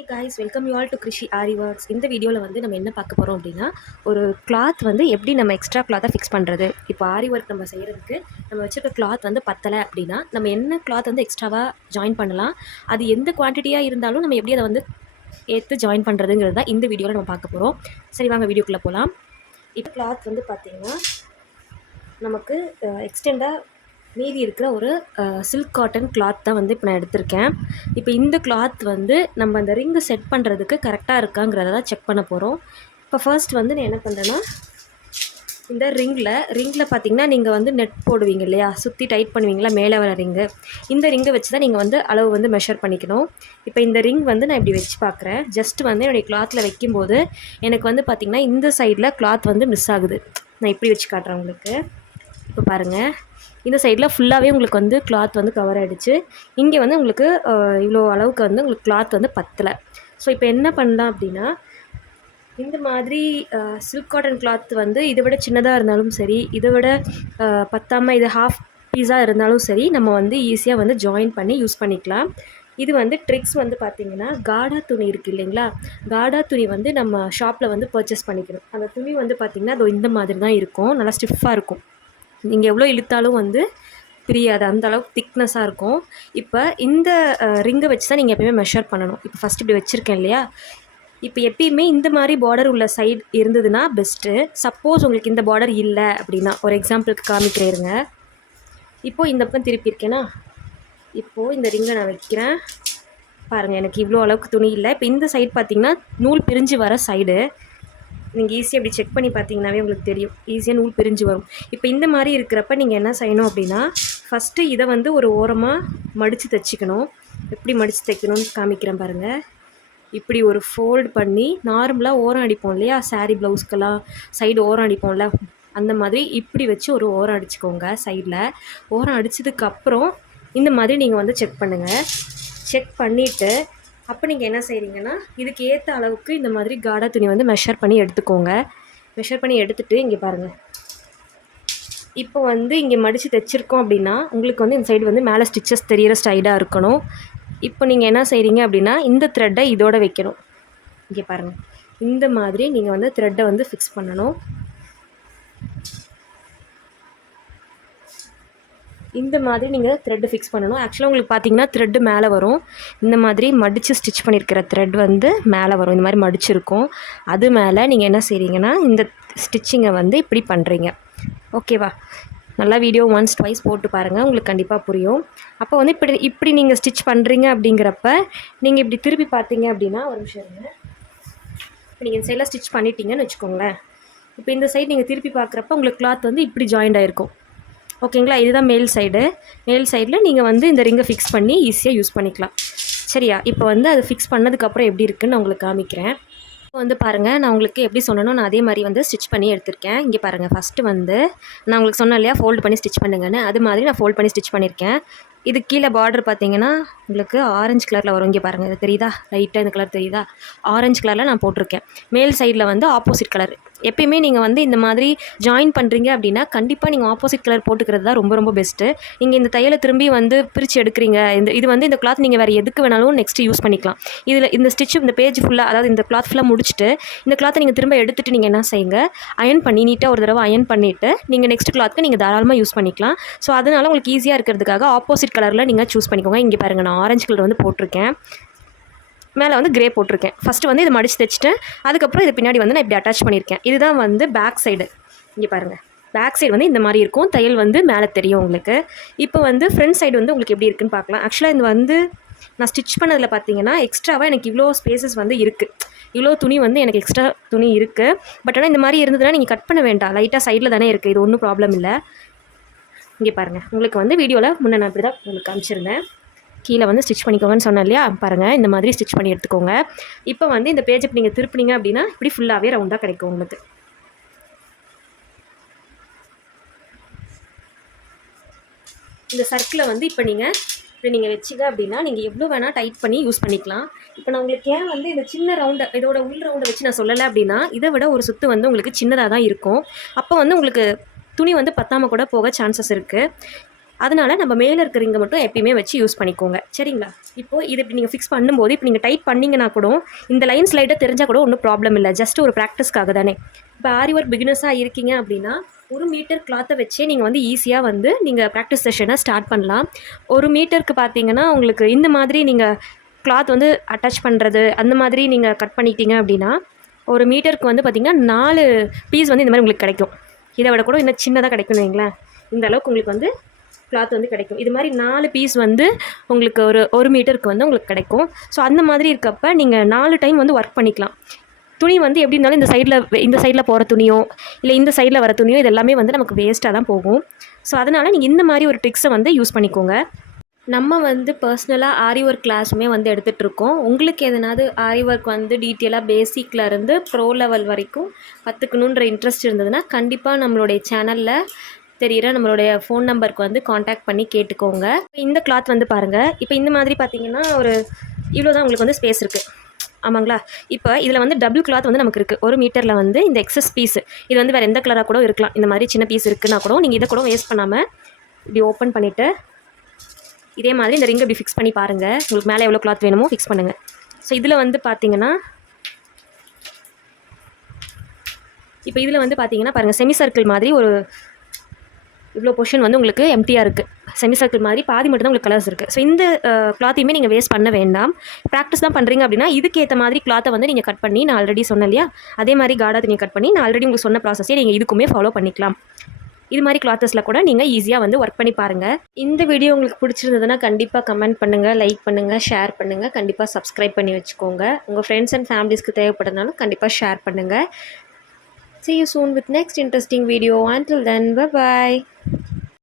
Hey guys, welcome you all to Krishi Ari Works. இந்த வீடியோவில் வந்து நம்ம என்ன பார்க்க போகிறோம் அப்படின்னா, ஒரு கிளாத் வந்து எப்படி நம்ம எக்ஸ்ட்ரா கிளாத்தை ஃபிக்ஸ் பண்ணுறது. இப்போ ஆரி ஒர்க் நம்ம செய்கிறதுக்கு நம்ம வச்சுருக்க கிளாத் வந்து பத்தலை அப்படின்னா, நம்ம என்ன கிளாத் வந்து எக்ஸ்ட்ராவாக ஜாயின் பண்ணலாம், அது எந்த குவான்டிட்டியாக இருந்தாலும் நம்ம எப்படி அதை வந்து ஏற்று ஜாயின் பண்ணுறதுங்கிறது தான் இந்த வீடியோவில் நம்ம பார்க்க போகிறோம். சரி வாங்க வீடியோக்குள்ளே போகலாம். இப்போ கிளாத் வந்து பார்த்திங்கன்னா நமக்கு எக்ஸ்டெண்டாக மீதி இருக்கிற ஒரு சில்க் காட்டன் கிளாத் தான் வந்து இப்போ நான் எடுத்திருக்கேன். இப்போ இந்த கிளாத் வந்து நம்ம அந்த ரிங்கு செட் பண்ணுறதுக்கு கரெக்டாக இருக்காங்கிறத தான் செக் பண்ண போகிறோம். இப்போ ஃபர்ஸ்ட் வந்து நான் என்ன பண்ணுறேன்னா, இந்த ரிங்கில் பார்த்திங்கன்னா நீங்கள் வந்து நெட் போடுவீங்க இல்லையா, சுற்றி டைட் பண்ணுவீங்களா மேலே வர ரிங்கு, இந்த ரிங்கை வச்சு தான் நீங்கள் வந்து அளவு வந்து மெஷர் பண்ணிக்கணும். இப்போ இந்த ரிங் வந்து நான் இப்படி வச்சு பார்க்குறேன். ஜஸ்ட் வந்து என்னுடைய கிளாத்தில் வைக்கும்போது எனக்கு வந்து பார்த்திங்கன்னா இந்த சைடில் கிளாத் வந்து மிஸ் ஆகுது. நான் இப்படி வச்சு காட்டுறேன் உங்களுக்கு. இப்போ பாருங்கள், இந்த சைடில் ஃபுல்லாகவே உங்களுக்கு வந்து கிளாத் வந்து கவர் ஆகிடுச்சு. இங்கே வந்து உங்களுக்கு இவ்வளோ அளவுக்கு வந்து உங்களுக்கு கிளாத் வந்து பத்தலை. ஸோ இப்போ என்ன பண்ணலாம் அப்படின்னா, இந்த மாதிரி சில்க் காட்டன் கிளாத் வந்து இதை விட சின்னதாக இருந்தாலும் சரி, இதை விட பத்தாமல் இது ஹாஃப் பீஸாக இருந்தாலும் சரி, நம்ம வந்து ஈஸியாக வந்து ஜாயின் பண்ணி யூஸ் பண்ணிக்கலாம். இது வந்து ட்ரிக்ஸ் வந்து பார்த்திங்கன்னா, காடா துணி இருக்குது இல்லைங்களா, காடா துணி வந்து நம்ம ஷாப்பில் வந்து பர்ச்சேஸ் பண்ணிக்கணும். அந்த துணி வந்து பார்த்திங்கன்னா அது இந்த மாதிரி தான் இருக்கும், நல்லா ஸ்டிஃபாக இருக்கும். நீங்கள் எவ்வளோ இழுத்தாலும் வந்து பிரியாது, அந்த அளவுக்கு திக்னஸாக இருக்கும். இப்போ இந்த ரிங்கை வச்சு தான் நீங்கள் எப்பயுமே மெஷர் பண்ணணும். இப்போ ஃபஸ்ட் இப்படி வச்சுருக்கேன் இல்லையா, இப்போ எப்பயுமே இந்த மாதிரி பார்டர் உள்ள சைடு இருந்ததுன்னா பெஸ்ட்டு. சப்போஸ் உங்களுக்கு இந்த பார்டர் இல்லை அப்படின்னா, ஒரு எக்ஸாம்பிளுக்கு காமிக்கிறேருங்க. இப்போது இந்த பக்கம் திருப்பியிருக்கேன்னா, இப்போது இந்த ரிங்கை நான் வைக்கிறேன். பாருங்கள், எனக்கு இவ்வளோ அளவுக்கு துணி இல்லை. இப்போ இந்த சைடு பார்த்திங்கன்னா நூல் பிரிஞ்சு வர சைடு, நீங்கள் ஈஸியாக இப்படி செக் பண்ணி பார்த்தீங்கன்னாவே உங்களுக்கு தெரியும், ஈஸியாக நூல் பிரிஞ்சு வரும். இப்போ இந்த மாதிரி இருக்கிறப்ப நீங்கள் என்ன செய்யணும் அப்படின்னா, ஃபஸ்ட்டு இதை வந்து ஒரு ஓரமாக மடித்து தைச்சிக்கணும். எப்படி மடித்து தைக்கணும்னு காமிக்கிறேன் பாருங்கள். இப்படி ஒரு ஃபோல்டு பண்ணி, நார்மலாக ஓரம் அடிப்போம் இல்லையா, சாரீ ப்ளவுஸ்க்கெல்லாம் சைடு ஓரம் அடிப்போம்ல, அந்த மாதிரி இப்படி வச்சு ஒரு ஓரம் அடிச்சுக்கோங்க. சைடில் ஓரம் அடித்ததுக்கப்புறம் இந்த மாதிரி நீங்கள் வந்து செக் பண்ணுங்கள். செக் பண்ணிவிட்டு அப்போ நீங்கள் என்ன செய்கிறீங்கன்னா, இதுக்கு ஏற்ற அளவுக்கு இந்த மாதிரி காடா துணி வந்து மெஷர் பண்ணி எடுத்துக்கோங்க. மெஷர் பண்ணி எடுத்துகிட்டு இங்கே பாருங்கள், இப்போ வந்து இங்கே மடித்து தைச்சிருக்கோம் அப்படின்னா உங்களுக்கு வந்து இந்த சைடு வந்து மேலே ஸ்டிச்சஸ் தெரிகிற ஸ்டைலாக இருக்கணும். இப்போ நீங்கள் என்ன செய்கிறீங்க அப்படின்னா, இந்த த்ரெட்டை இதோட வைக்கணும். இங்கே பாருங்கள், இந்த மாதிரி நீங்கள் வந்து த்ரெட்டை வந்து ஃபிக்ஸ் பண்ணணும். இந்த மாதிரி நீங்கள் த்ரெட்டு ஃபிக்ஸ் பண்ணணும். ஆக்சுவலாக உங்களுக்கு பார்த்தீங்கன்னா த்ரெட்டு மேலே வரும். இந்த மாதிரி மடித்து ஸ்டிச் பண்ணியிருக்கிற த்ரெட் வந்து மேலே வரும். இந்த மாதிரி மடிச்சிருக்கும். அது மேலே நீங்கள் என்ன செய்கிறீங்கன்னா, இந்த ஸ்டிச்சிங்கை வந்து இப்படி பண்ணுறீங்க. ஓகேவா? நல்லா வீடியோ ஒன்ஸ் ட்வைஸ் போட்டு பாருங்கள், உங்களுக்கு கண்டிப்பாக புரியும். அப்போ வந்து இப்படி நீங்கள் ஸ்டிச் பண்ணுறீங்க அப்படிங்கிறப்ப நீங்கள் இப்படி திருப்பி பார்த்தீங்க அப்படின்னா, ஒரு நிமிஷம் இருங்க. இப்போ நீங்கள் இந்த சைடில் ஸ்டிச் பண்ணிட்டீங்கன்னு வச்சுக்கோங்களேன். இப்போ இந்த சைடு நீங்கள் திருப்பி பார்க்குறப்ப உங்களுக்கு கிளாத் வந்து இப்படி ஜாயிண்ட் ஆகிருக்கும். ஓகேங்களா? இதுதான் மேல் சைடு. மேல் சைடில் நீங்கள் வந்து இந்த ரிங்கை ஃபிக்ஸ் பண்ணி ஈஸியாக யூஸ் பண்ணிக்கலாம். சரியா? இப்போ வந்து அது ஃபிக்ஸ் பண்ணதுக்கப்புறம் எப்படி இருக்குதுன்னு நான் உங்களுக்கு காமிக்கிறேன். இப்போ வந்து பாருங்கள், நான் உங்களுக்கு எப்படி சொன்னனோ நான் அதே மாதிரி வந்து ஸ்டிச் பண்ணி எடுத்திருக்கேன். இங்கே பாருங்கள், ஃபஸ்ட்டு வந்து நான் உங்களுக்கு சொன்னேன் இல்லையா, ஃபோல்டு பண்ணி ஸ்டிச் பண்ணுங்கன்னு, அது மாதிரி நான் ஃபோல்ட் பண்ணி ஸ்டிச் பண்ணியிருக்கேன். இது கீழே பார்டர் பார்த்தீங்கன்னா உங்களுக்கு ஆரஞ்சு கலரில் வரும். இங்கே பாருங்கள், இது தெரியுதா? லைட்டாக இந்த கலர் தெரியுதா? ஆரஞ்சு கலரில் நான் போட்டிருக்கேன். மேல் சைடில் வந்து ஆப்போசிட் கலர். எப்பயுமே நீங்கள் வந்து இந்த மாதிரி ஜாயின் பண்ணுறீங்க அப்படின்னா கண்டிப்பாக நீங்கள் ஆப்போசிட் கலர் போட்டுக்கிறது தான் ரொம்ப ரொம்ப பெஸ்ட்டு. நீங்கள் இந்த தையலை திரும்பி வந்து பிரித்து எடுக்கிறீங்க, இது வந்து இந்த கிளாத் நீங்கள் வேறு எதுக்கு வேணாலும் நெக்ஸ்ட்டு யூஸ் பண்ணிக்கலாம். இதில் இந்த ஸ்டிச் இந்த பேஜ் ஃபுல்லாக, அதாவது இந்த கிளாத் ஃபுல்லாக முடிச்சுட்டு இந்த கிளாத்தை நீங்கள் திரும்ப எடுத்துகிட்டு நீங்கள் என்ன செய்யுங்க, அயன் பண்ணி நீட்டாக ஒரு தடவை அயன் பண்ணிவிட்டு நீங்கள் நெக்ஸ்ட் கிளாத்துக்கு நீங்கள் தாராளமாக யூஸ் பண்ணிக்கலாம். ஸோ அதனால் உங்களுக்கு ஈஸியாக இருக்கிறதுக்காக ஆப்போசிட் கலரில் நீங்கள் சூஸ் பண்ணிக்கோங்க. இங்கே பாருங்கள், நான் ஆரஞ்சு கலர் வந்து போட்டிருக்கேன், மேலே வந்து கிரே போட்டிருக்கேன். ஃபஸ்ட்டு வந்து இதை மடித்து தைச்சிட்டேன், அதுக்கப்புறம் இது பின்னாடி வந்து நான் இப்படி அட்டாச் பண்ணியிருக்கேன். இதுதான் வந்து பேக் சைடு. இங்கே பாருங்கள், பேக் சைடு வந்து இந்த மாதிரி இருக்கும். தையல் வந்து மேலே தெரியும் உங்களுக்கு. இப்போ வந்து ஃப்ரண்ட் சைடு வந்து உங்களுக்கு எப்படி இருக்குன்னு பார்க்கலாம். ஆக்சுவலாக இது வந்து நான் ஸ்டிச் பண்ணதில் பார்த்தீங்கன்னா எக்ஸ்ட்ராவாக எனக்கு இவ்வளோ ஸ்பேசஸ் வந்து இருக்குது, இவ்வளோ துணி வந்து எனக்கு எக்ஸ்ட்ரா துணி இருக்குது. பட் ஆனால் இந்த மாதிரி இருந்ததுன்னா நீங்கள் கட் பண்ண வேண்டாம், லைட்டாக சைடில் தானே இருக்குது, இது ஒன்றும் ப்ராப்ளம் இல்லை. இங்கே பாருங்கள், உங்களுக்கு வந்து வீடியோவில் முன்னே நான் இப்படி தான் உங்களுக்கு காமிச்சிருந்தேன். கீழே வந்து ஸ்டிச் பண்ணிக்கோங்கன்னு சொன்னேன் இல்லையா, பாருங்கள் இந்த மாதிரி ஸ்டிச் பண்ணி எடுத்துக்கோங்க. இப்போ வந்து இந்த பேஜ் இப்போ நீங்கள் திருப்பினீங்க அப்படின்னா இப்படி ஃபுல்லாகவே ரவுண்டாக கிடைக்கும் உங்களுக்கு. இந்த சர்க்கிளை வந்து இப்போ நீங்கள் வச்சிங்க அப்படின்னா நீங்கள் எவ்வளோ வேணால் டைட் பண்ணி யூஸ் பண்ணிக்கலாம். இப்போ நான் உங்களுக்கு ஏன் வந்து இந்த சின்ன ரவுண்டை, இதோட உள் ரவுண்டை வச்சு நான் சொல்லலை அப்படின்னா, இதை விட ஒரு சுற்று வந்து உங்களுக்கு சின்னதாக தான் இருக்கும். அப்போ வந்து உங்களுக்கு துணி வந்து பத்தாமல் கூட போக சான்சஸ் இருக்குது. அதனால் நம்ம மேலே இருக்கிற ரிங்கை மட்டும் எப்பயுமே வச்சு யூஸ் பண்ணிக்கோங்க. சரிங்களா? இப்போது இது இப்படி நீங்கள் ஃபிக்ஸ் பண்ணும்போது இப்போ நீங்கள் டைட் பண்ணிங்கன்னா கூட இந்த லைன்ஸ் லைட்டாக தெரிஞ்சால் கூட ஒன்றும் ப்ராப்ளம் இல்லை. ஜஸ்ட் ஒரு ப்ராக்டிஸ்க்காக தானே. இப்போ ஆரி ஒர்க் பிகினர்ஸாக இருக்கீங்க அப்படின்னா 1 மீட்டர் கிளாத்தை வச்சே நீங்கள் வந்து ஈஸியாக வந்து நீங்கள் ப்ராக்டிஸ் செஷனை ஸ்டார்ட் பண்ணலாம். 1 மீட்டருக்கு பார்த்தீங்கன்னா உங்களுக்கு இந்த மாதிரி நீங்கள் கிளாத் வந்து அட்டாச் பண்ணுறது அந்த மாதிரி நீங்கள் கட் பண்ணிட்டீங்க அப்படின்னா 1 மீட்டருக்கு வந்து பார்த்திங்கன்னா 4 பீஸ் வந்து இந்த மாதிரி உங்களுக்கு கிடைக்கும். இதை விட கூட இன்னும் சின்னதாக கிடைக்கும்னு வைங்களேன். இந்த அளவுக்கு உங்களுக்கு வந்து கிளாத் வந்து கிடைக்கும். இது மாதிரி 4 பீஸ் வந்து உங்களுக்கு ஒரு மீட்டருக்கு வந்து உங்களுக்கு கிடைக்கும். ஸோ அந்த மாதிரி இருக்கப்போ நீங்கள் 4 டைம் வந்து ஒர்க் பண்ணிக்கலாம். துணி வந்து எப்படி இருந்தாலும் இந்த சைடில் போகிற துணியோ இல்லை இந்த சைடில் வர துணியோ இது எல்லாமே வந்து நமக்கு வேஸ்ட்டாக தான் போகும். ஸோ அதனால் நீங்கள் இந்த மாதிரி ஒரு ட்ரிக்ஸை வந்து யூஸ் பண்ணிக்கோங்க. நம்ம வந்து பர்சனலாக ஆரி ஒர்க் கிளாஸுமே வந்து எடுத்துகிட்ருக்கோம். உங்களுக்கு எதனாவது ஆரி ஒர்க் வந்து டீட்டெயிலாக பேசிக்கில் இருந்து ப்ரோ லெவல் வரைக்கும் கற்றுக்கணுன்ற இன்ட்ரெஸ்ட் இருந்ததுன்னா கண்டிப்பாக நம்மளுடைய சேனலில் தெரிகிற நம்மளுடைய ஃபோன் நம்பருக்கு வந்து காண்டாக்ட் பண்ணி கேட்டுக்கோங்க. இந்த கிளாத் வந்து பாருங்கள். இப்போ இந்த மாதிரி பார்த்தீங்கன்னா இவ்வளோ தான் உங்களுக்கு வந்து ஸ்பேஸ் இருக்குது. ஆமாங்களா? இப்போ இதில் வந்து டபுள் கிளாத் வந்து நமக்கு இருக்குது. 1 மீட்டரில் வந்து இந்த எக்ஸஸ் பீஸு இது வந்து வேறு எந்த கலராக கூட இருக்கலாம். இந்த மாதிரி சின்ன பீஸ் இருக்குன்னா கூட நீங்கள் இதை கூட வேஸ்ட் பண்ணாமல் இப்படி ஓப்பன் பண்ணிவிட்டு இதே மாதிரி இந்த ரிங்கை இப்படி ஃபிக்ஸ் பண்ணி பாருங்கள். உங்களுக்கு மேலே எவ்வளோ கிளாத் வேணுமோ ஃபிக்ஸ் பண்ணுங்கள். ஸோ இதில் வந்து பார்த்தீங்கன்னா இப்போ இதில் வந்து பார்த்தீங்கன்னா பாருங்கள் செமி சர்க்கிள் மாதிரி இவ்வளோ பொர்ஷன் வந்து உங்களுக்கு எம்டியாக இருக்குது. செமி சர்க்கிள் மாதிரி பாதி மட்டும் தான் உங்களுக்கு கலர்ஸ் இருக்குது. ஸோ இந்த கிளாத்தையுமே நீங்கள் வேஸ்ட் பண்ண வேண்டாம். ப்ராக்டிஸ் தான் பண்ணுறீங்க அப்படின்னா இதுக்கேற்ற மாதிரி கிளாத்தை வந்து நீங்கள் கட் பண்ணி நான் ஆல்ரெடி சொன்னேன் இல்லையா, அதே மாதிரி கார்டாக நீங்கள் கட் பண்ணி நான் ஆல்ரெடி உங்களுக்கு சொன்ன ப்ராசஸே நீங்கள் இதுக்குமே ஃபாலோ பண்ணிக்கலாம். இது மாதிரி கிளாத்தஸில் கூட நீங்கள் ஈஸியாக வந்து ஒர்க் பண்ணி பாருங்கள். இந்த வீடியோ உங்களுக்கு பிடிச்சிருந்ததுன்னா கண்டிப்பாக கமெண்ட் பண்ணுங்கள், லைக் பண்ணுங்கள், ஷேர் பண்ணுங்கள். கண்டிப்பாக சப்ஸ்கிரைப் பண்ணி வச்சுக்கோங்க. உங்கள் ஃப்ரெண்ட்ஸ் அண்ட் ஃபேமிலிஸ்க்கு தேவைப்படுறதுனாலும் கண்டிப்பாக ஷேர் பண்ணுங்கள். See you soon with next interesting video. Until then, bye bye.